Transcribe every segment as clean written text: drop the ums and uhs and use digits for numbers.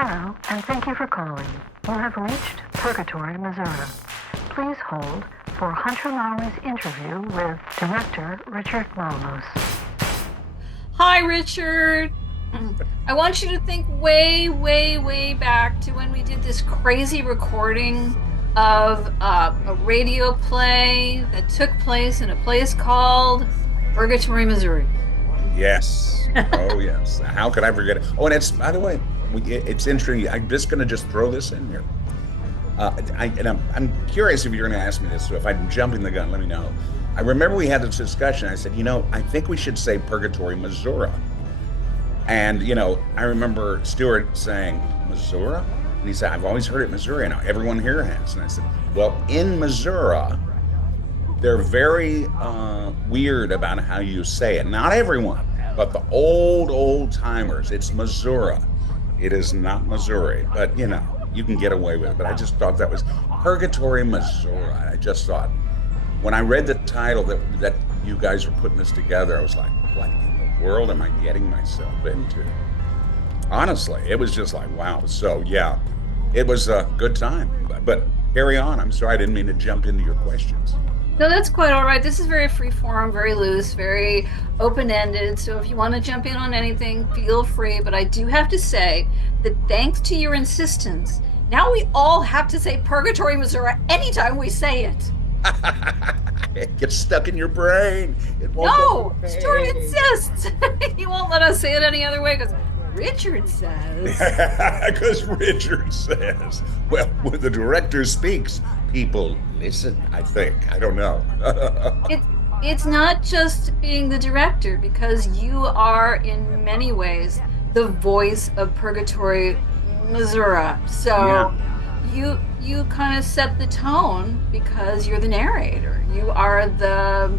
Hello, and thank you for calling. You have reached Purgatory, Missouri. Please hold for Hunter Lowry's interview with director Richard Malmos. Hi, Richard. I want you to think way, way, way back to when we did this crazy recording of a radio play that took place in a place called Purgatory, Missouri. Yes. Oh, yes. How could I forget it? Oh, and it's, by the way, it's interesting. I'm just going to just throw this in here. I'm curious if you're going to ask me this. So if I'm jumping the gun, let me know. I remember we had this discussion. I said, I think we should say Purgatory, Missouri. And, I remember Stewart saying, Missouri? And he said, I've always heard it Missouri. Now everyone here has. And I said, well, in Missouri, they're very weird about how you say it. Not everyone, but the old timers. It's Missouri. It is not Missouri, but you can get away with it. But I just thought that was Purgatory, Missouri. I just thought, when I read the title that you guys were putting this together, I was like, what in the world am I getting myself into? Honestly, it was just like, wow. So yeah, it was a good time. But carry on. I'm sorry, I didn't mean to jump into your questions. No, that's quite all right. This is very free form, very loose, very open-ended. So if you want to jump in on anything, feel free. But I do have to say that thanks to your insistence, now we all have to say Purgatory, Missouri anytime we say it. It gets stuck in your brain. It won't No, Stuart insists. He won't let us say it any other way because Richard says. Because Richard says. Well, when the director speaks, people listen, I think. I don't know. It's not just being the director, because you are in many ways the voice of Purgatory, Missouri. So you kind of set the tone because you're the narrator. You are I don't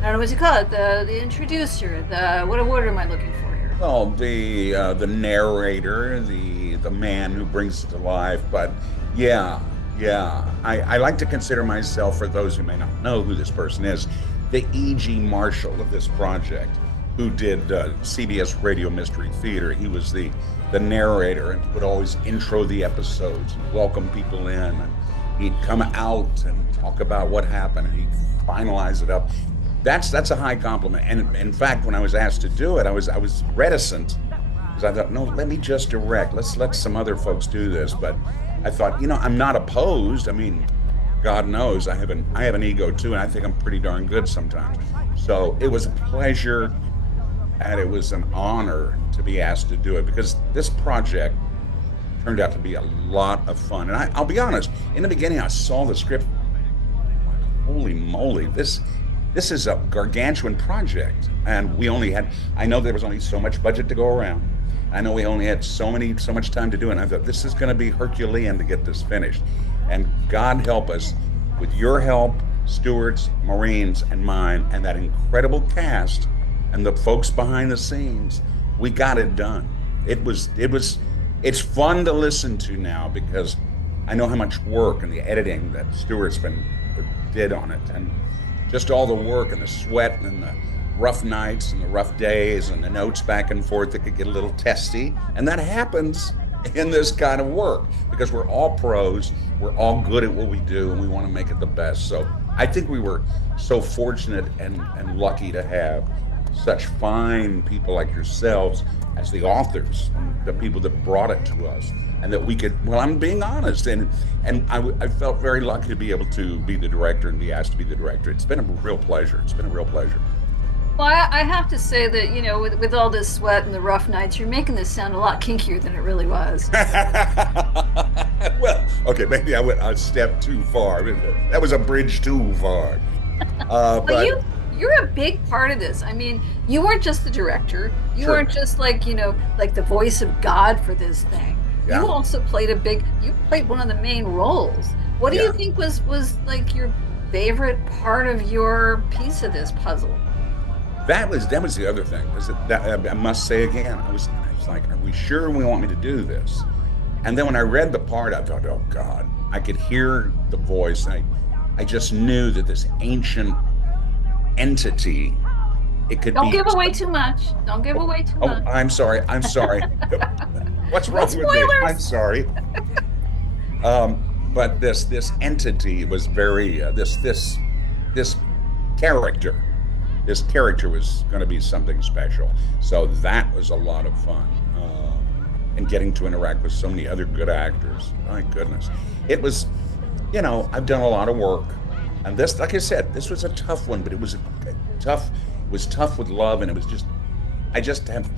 know what you call it, the introducer, what word am I looking for here? Well, the narrator, the man who brings it to life. But yeah. I like to consider myself, for those who may not know who this person is, the E.G. Marshall of this project, who did CBS Radio Mystery Theater. He was the narrator and would always intro the episodes and welcome people in. And he'd come out and talk about what happened, and he'd finalize it up. That's a high compliment. And in fact, when I was asked to do it, I was reticent, because I thought, no, let me just direct. Let's let some other folks do this. But I thought, I'm not opposed. I mean, God knows I have an ego too, and I think I'm pretty darn good sometimes. So it was a pleasure, and it was an honor to be asked to do it, because this project turned out to be a lot of fun. And I'll be honest, in the beginning, I saw the script, like, holy moly, this is a gargantuan project. And I know there was only so much budget to go around. I know we only had so much time to do it. And I thought, this is going to be Herculean to get this finished. And God help us, with your help, Stewart's, Maureen's, and mine, and that incredible cast, and the folks behind the scenes, we got it done. It's fun to listen to now, because I know how much work and the editing that Stewart's did on it, and just all the work and the sweat and the rough nights and the rough days and the notes back and forth that could get a little testy. And that happens in this kind of work, because we're all pros, we're all good at what we do, and we want to make it the best. So I think we were so fortunate and lucky to have such fine people like yourselves as the authors, and the people that brought it to us, and that we could, well, I'm being honest, and I felt very lucky to be able to be the director and be asked to be the director. It's been a real pleasure. Well, I have to say that, with all this sweat and the rough nights, you're making this sound a lot kinkier than it really was. Well, okay, maybe I went a step too far. That was a bridge too far. But you're a big part of this. I mean, you weren't just the director. You Sure. weren't just like the voice of God for this thing. Yeah. You also played you played one of the main roles. What do you think was like your favorite part of your piece of this puzzle? That was the other thing. I must say again, I was like, are we sure we want me to do this? And then when I read the part, I thought, oh God, I could hear the voice. And I just knew that this ancient entity, it could Don't be. give away too much. Don't give away too much. I'm sorry. What's wrong with me? I'm sorry. But this entity was very this character. This character was going to be something special. So that was a lot of fun. And getting to interact with so many other good actors. My goodness. It was, I've done a lot of work. And this, like I said, this was a tough one, but it was tough with love. And it was I just have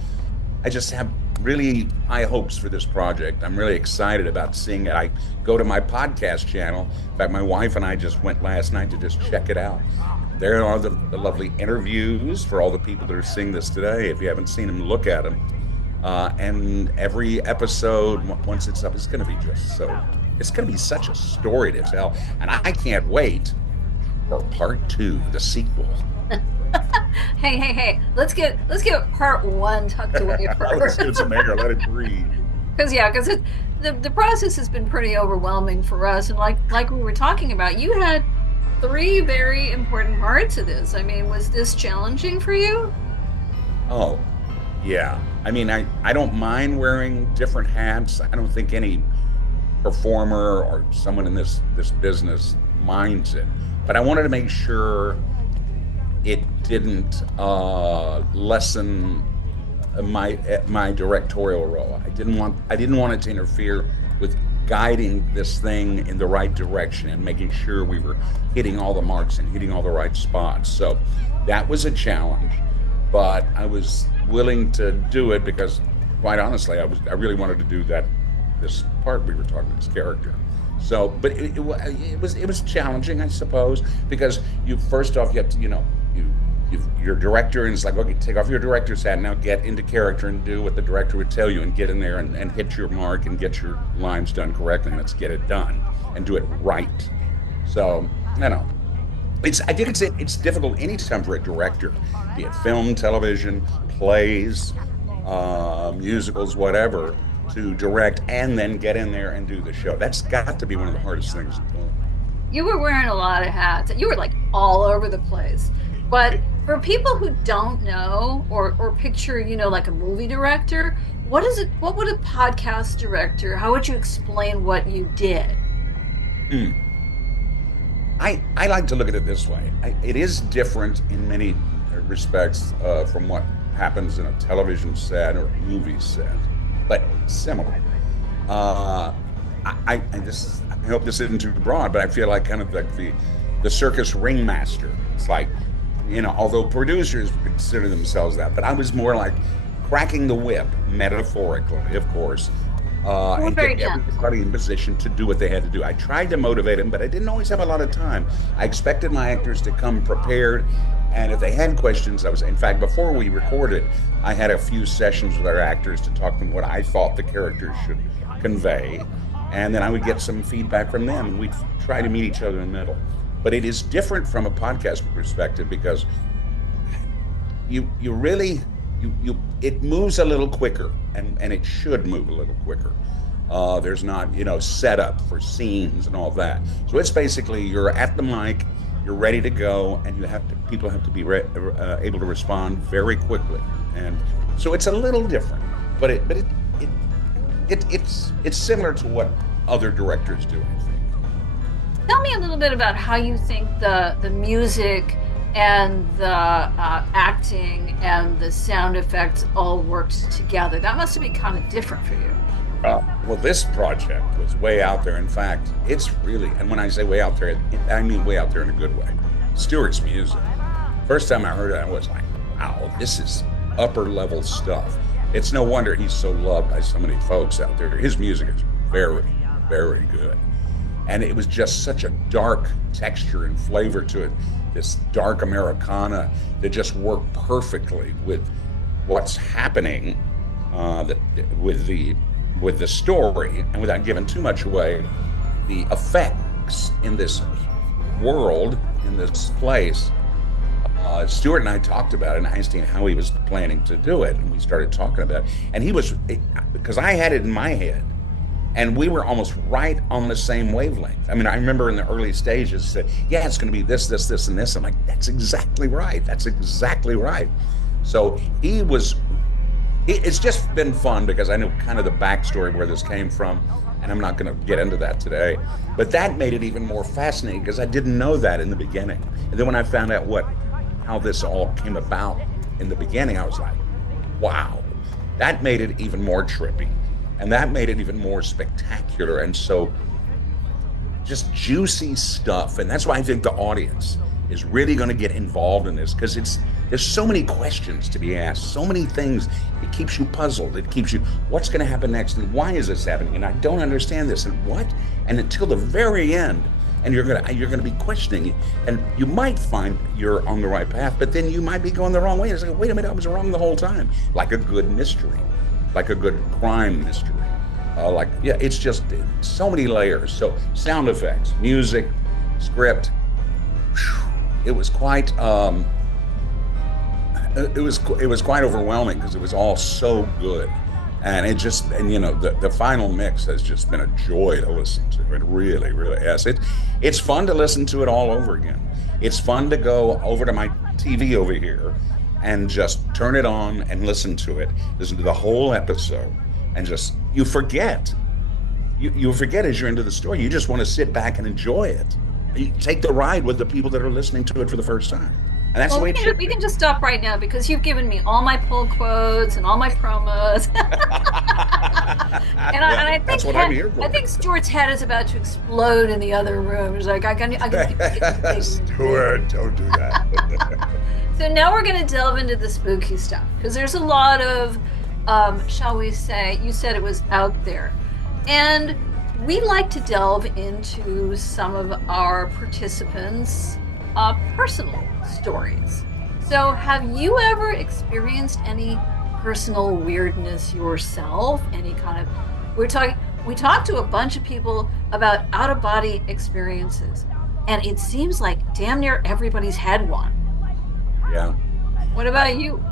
really high hopes for this project. I'm really excited about seeing it. I go to my podcast channel. In fact, my wife and I just went last night to just check it out. There are the lovely interviews for all the people that are seeing this today. If you haven't seen them, look at them. And every episode, once it's up, it's going to be it's going to be such a story to tell. And I can't wait for part 2, the sequel. Hey, let's get part 1 tucked away first. Let's get some air, let it breathe. Because the process has been pretty overwhelming for us, and like we were talking about, you had 3 very important parts of this. I mean, was this challenging for you? Oh, yeah. I mean, I don't mind wearing different hats. I don't think any performer or someone in this business minds it. But I wanted to make sure it didn't lessen my directorial role. I didn't want it to interfere with guiding this thing in the right direction and making sure we were hitting all the marks and hitting all the right spots. So that was a challenge, but I was willing to do it because, quite honestly, I really wanted to do this part we were talking, this character. So, but it was challenging, I suppose, because you have to, your director, and it's like, okay, take off your director's hat, now get into character and do what the director would tell you and get in there and hit your mark and get your lines done correctly. Let's get it done and do it right. So, I think it's difficult anytime for a director, be it film, television, plays, musicals, whatever, to direct and then get in there and do the show. That's got to be one of the hardest things to do. You were wearing a lot of hats. You were like all over the place. But for people who don't know or picture, like a movie director, what would a podcast director, how would you explain what you did? I like to look at it this way. It is different in many respects from what happens in a television set or a movie set, but similar. I hope this isn't too broad, but I feel like kind of like the circus ringmaster. It's like, although producers consider themselves that, but I was more like cracking the whip, metaphorically, of course, and get everybody in position to do what they had to do. I tried to motivate them, but I didn't always have a lot of time. I expected my actors to come prepared, and if they had questions, in fact, before we recorded, I had a few sessions with our actors to talk to them what I thought the characters should convey, and then I would get some feedback from them, and we'd try to meet each other in the middle. But it is different from a podcast perspective because it moves a little quicker, and it should move a little quicker. There's not, setup for scenes and all that. So it's basically you're at the mic, you're ready to go, and people have to be able to respond very quickly. And so it's a little different, but it's similar to what other directors do, I think. Tell me a little bit about how you think the music and the acting and the sound effects all worked together. That must have been kind of different for you. Well, this project was way out there. In fact, it's really, and when I say way out there, I mean way out there in a good way. Stewart's music. First time I heard it, I was like, wow, this is upper level stuff. It's no wonder he's so loved by so many folks out there. His music is very, very good. And it was just such a dark texture and flavor to it, this dark Americana that just worked perfectly with what's happening with the story, and without giving too much away, the effects in this world, in this place. Stewart and I talked about it, and I asked him how he was planning to do it, and we started talking about it. And because I had it in my head, and we were almost right on the same wavelength. I mean, I remember in the early stages, said, yeah, it's going to be this, this, this, and this. I'm like, that's exactly right. That's exactly right. So his It's just been fun because I know kind of the backstory where this came from, and I'm not going to get into that today. But that made it even more fascinating because I didn't know that in the beginning. And then when I found out how this all came about in the beginning, I was like, wow, that made it even more trippy. And that made it even more spectacular. And so just juicy stuff. And that's why I think the audience is really going to get involved in this, because there's so many questions to be asked, so many things. It keeps you puzzled. It keeps you, what's going to happen next, and why is this happening, and I don't understand this, and what, and until the very end, and you're gonna be questioning, and you might find you're on the right path, but then you might be going the wrong way. It's like, wait a minute, I was wrong the whole time. Like a good mystery, like a good crime mystery. It's just so many layers. So sound effects, music, script. It was quite it was quite overwhelming because it was all so good, and the final mix has just been a joy to listen to. It really, really is. It's fun to listen to it all over again. It's fun to go over to my TV over here and just turn it on and listen to the whole episode, and just you forget as you're into the story. You just want to sit back and enjoy it. You take the ride with the people that are listening to it for the first time. And that's the way it should be. We can just stop right now because you've given me all my pull quotes and all my promos. I think that's what I'm here for. I think Stuart's head is about to explode in the other room. It's like, Stuart, don't do that. So now we're going to delve into the spooky stuff, because there's a lot of, shall we say, you said it was out there. And we like to delve into some of our participants' personal stories. So have you ever experienced any personal weirdness yourself? Any kind of, we talked to a bunch of people about out-of-body experiences, and it seems like damn near everybody's had one. Yeah. What about you?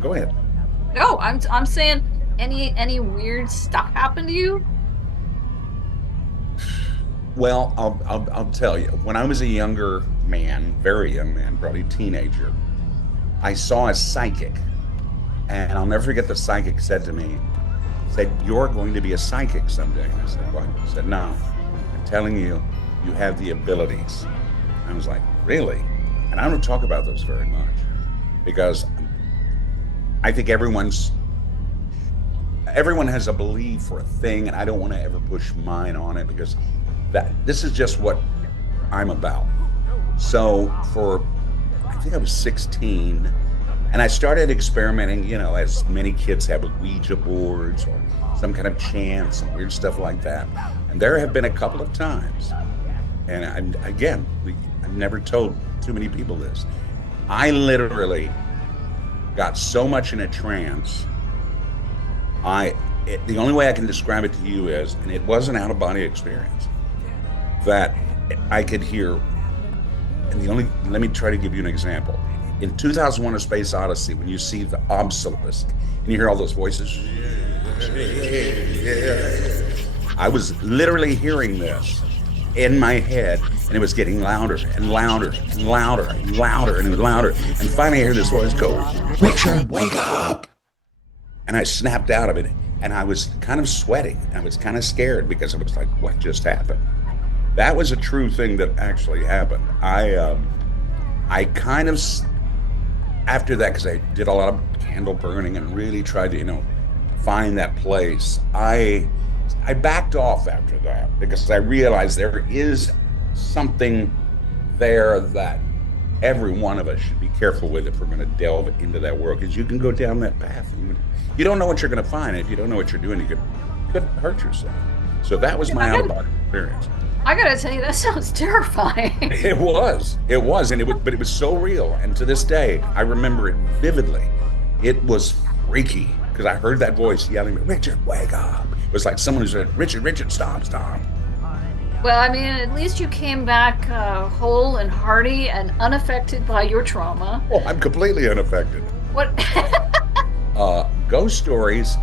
Go ahead. No, I'm saying any weird stuff happened to you? Well, I'll tell you. When I was a younger man, very young man, probably teenager, I saw a psychic, and I'll never forget the psychic said to me, "You're going to be a psychic someday." And I said, "What?" He said, "No, I'm telling you, you have the abilities." I was like, "Really?" And I don't talk about those very much because I think everyone has a belief for a thing, and I don't want to ever push mine on it, because this is just what I'm about. So I think I was 16, and I started experimenting, as many kids have, with Ouija boards or some kind of chants and weird stuff like that. And there have been a couple of times, and I've never told too many people this. I literally got so much in a trance. The only way I can describe it to you is, and it was an out-of-body experience, that I could hear, let me try to give you an example. In 2001: A Space Odyssey, when you see the obelisk and you hear all those voices, I was literally hearing this in my head, and it was getting louder and louder and louder and louder and louder. And finally I hear this voice go, "Richard, wake up." And I snapped out of it, and I was kind of sweating. I was kind of scared because it was like, what just happened? That was a true thing that actually happened. I kind of, after that, because I did a lot of candle burning and really tried to, find that place, I backed off after that, because I realized there is something there that every one of us should be careful with if we're going to delve into that world, because you can go down that path and you don't know what you're going to find. If you don't know what you're doing, you could hurt yourself. So that was my out-of-body experience. I gotta tell you, that sounds terrifying. It was, but it was so real. And to this day, I remember it vividly. It was freaky, because I heard that voice yelling, "Richard, wake up." It was like someone who said, Richard, stop. Well, I mean, at least you came back whole and hearty and unaffected by your trauma. Oh, I'm completely unaffected. What? Ghost stories,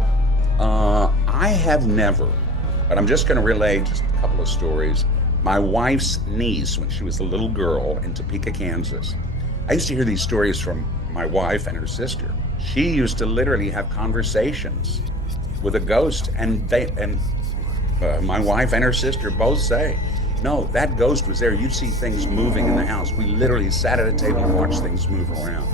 I have never, but I'm just going to relay just a couple of stories. My wife's niece, when she was a little girl in Topeka, Kansas, I used to hear these stories from my wife and her sister. She used to literally have conversations with a ghost, and my wife and her sister both say, no, that ghost was there. You'd see things moving in the house. We literally sat at a table and watched things move around.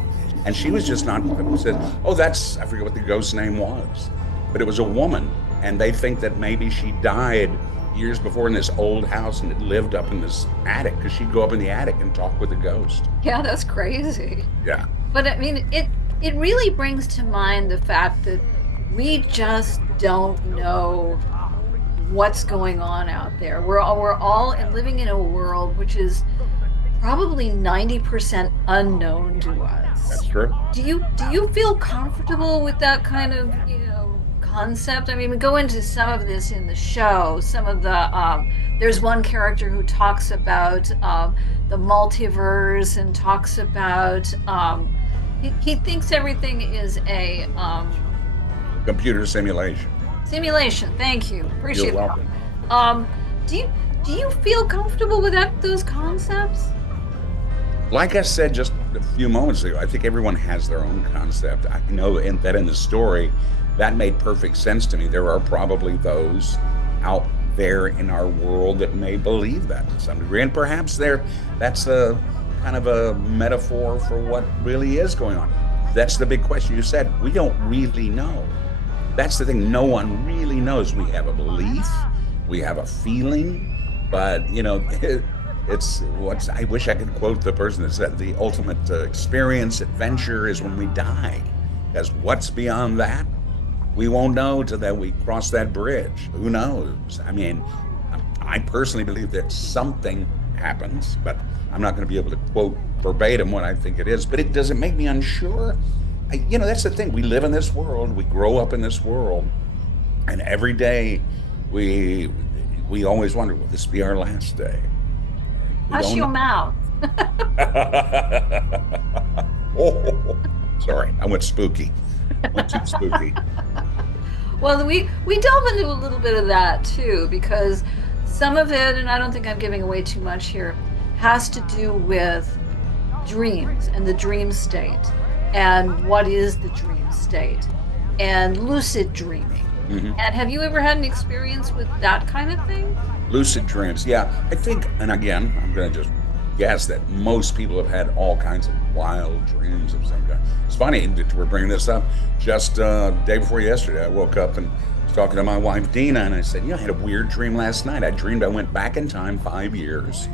And she was just not, said, oh, I forget what the ghost's name was, but it was a woman. And they think that maybe she died years before in this old house and it lived up in this attic, because she'd go up in the attic and talk with the ghost. Yeah, that's crazy. Yeah. But I mean, it really brings to mind the fact that we just don't know what's going on out there. We're all living in a world which is probably 90% unknown to us. That's true. Do you feel comfortable with that kind of, concept? I mean, we go into some of this in the show. Some of the there's one character who talks about the multiverse and talks about he thinks everything is a Computer simulation. Simulation. Thank you. Appreciate You're that. welcome. Do you feel comfortable with those concepts? Like I said just a few moments ago, I think everyone has their own concept. I know that in the story, that made perfect sense to me. There are probably those out there in our world that may believe that to some degree, and perhaps that's a kind of a metaphor for what really is going on. That's the big question. You said we don't really know. That's the thing. No one really knows. We have a belief, we have a feeling, but it's what's. I wish I could quote the person that said the ultimate experience, adventure is when we die, because what's beyond that, we won't know till that we cross that bridge. Who knows? I mean, I personally believe that something happens, but I'm not going to be able to quote verbatim what I think it is. But it doesn't make me unsure. That's the thing. We live in this world. We grow up in this world, and every day we always wonder, will this be our last day? Hush your mouth. Oh, sorry, I went spooky. Went too spooky. Well, we delve into a little bit of that too, because some of it, and I don't think I'm giving away too much here, has to do with dreams and the dream state, and what is the dream state, and lucid dreaming. Mm-hmm. And have you ever had an experience with that kind of thing? Lucid dreams, yeah. I think, and again, I'm going to just guess that most people have had all kinds of wild dreams of some kind. It's funny that we're bringing this up. Just day before yesterday, I woke up and was talking to my wife, Dina, and I said, I had a weird dream last night. I dreamed I went back in time 5 years.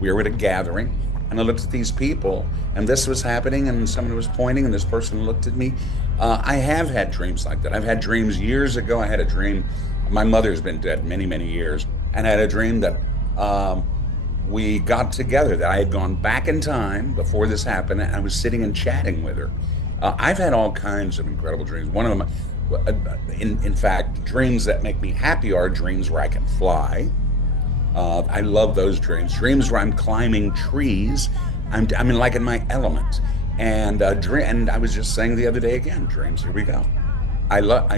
We were at a gathering, and I looked at these people, and this was happening, and someone was pointing, and this person looked at me. I have had dreams like that. I've had dreams years ago. I had a dream. My mother's been dead many, many years, and I had a dream that we got together, that I had gone back in time before this happened, and I was sitting and chatting with her. I've had all kinds of incredible dreams. One of them, in fact, dreams that make me happy are dreams where I can fly. I love those dreams. Dreams where I'm climbing trees. I'm in my element. And and I was just saying the other day again, dreams. Here we go.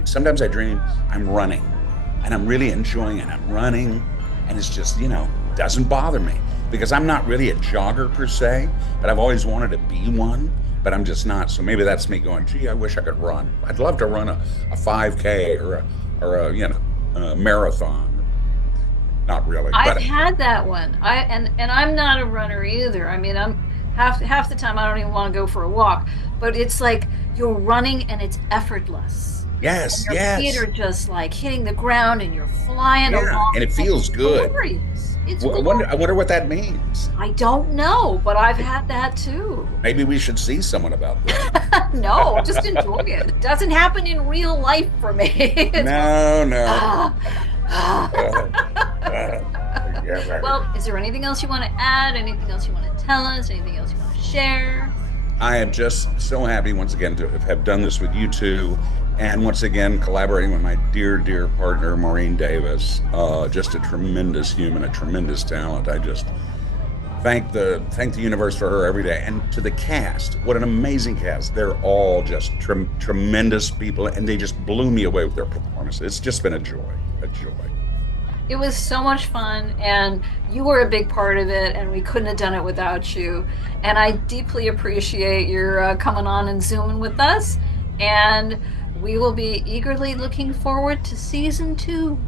Sometimes I dream I'm running, and I'm really enjoying it. I'm running, and it's just doesn't bother me, because I'm not really a jogger per se, but I've always wanted to be one. But I'm just not. So maybe that's me going, gee, I wish I could run. I'd love to run a 5K or a marathon. Not really. I've had that one. And I'm not a runner either. I mean, I'm half the time I don't even want to go for a walk. But it's like you're running and it's effortless. Yes, and your feet are just like hitting the ground and you're flying along. And it feels good. Glorious. It's I wonder what that means. I don't know, but I've had that too. Maybe we should see someone about that. No, just enjoy it. It doesn't happen in real life for me. No. Well, is there anything else you want to add? Anything else you want to tell us? Anything else you want to share? I am just so happy once again to have done this with you two, and once again collaborating with my dear, dear partner Maureen Davis. Just a tremendous human, a tremendous talent. I just thank the universe for her every day. And to the cast, what an amazing cast. They're all just tremendous people, and they just blew me away with their performance. It's just been a joy. It was so much fun, and you were a big part of it, and we couldn't have done it without you. And I deeply appreciate your coming on and Zooming with us. And we will be eagerly looking forward to season 2.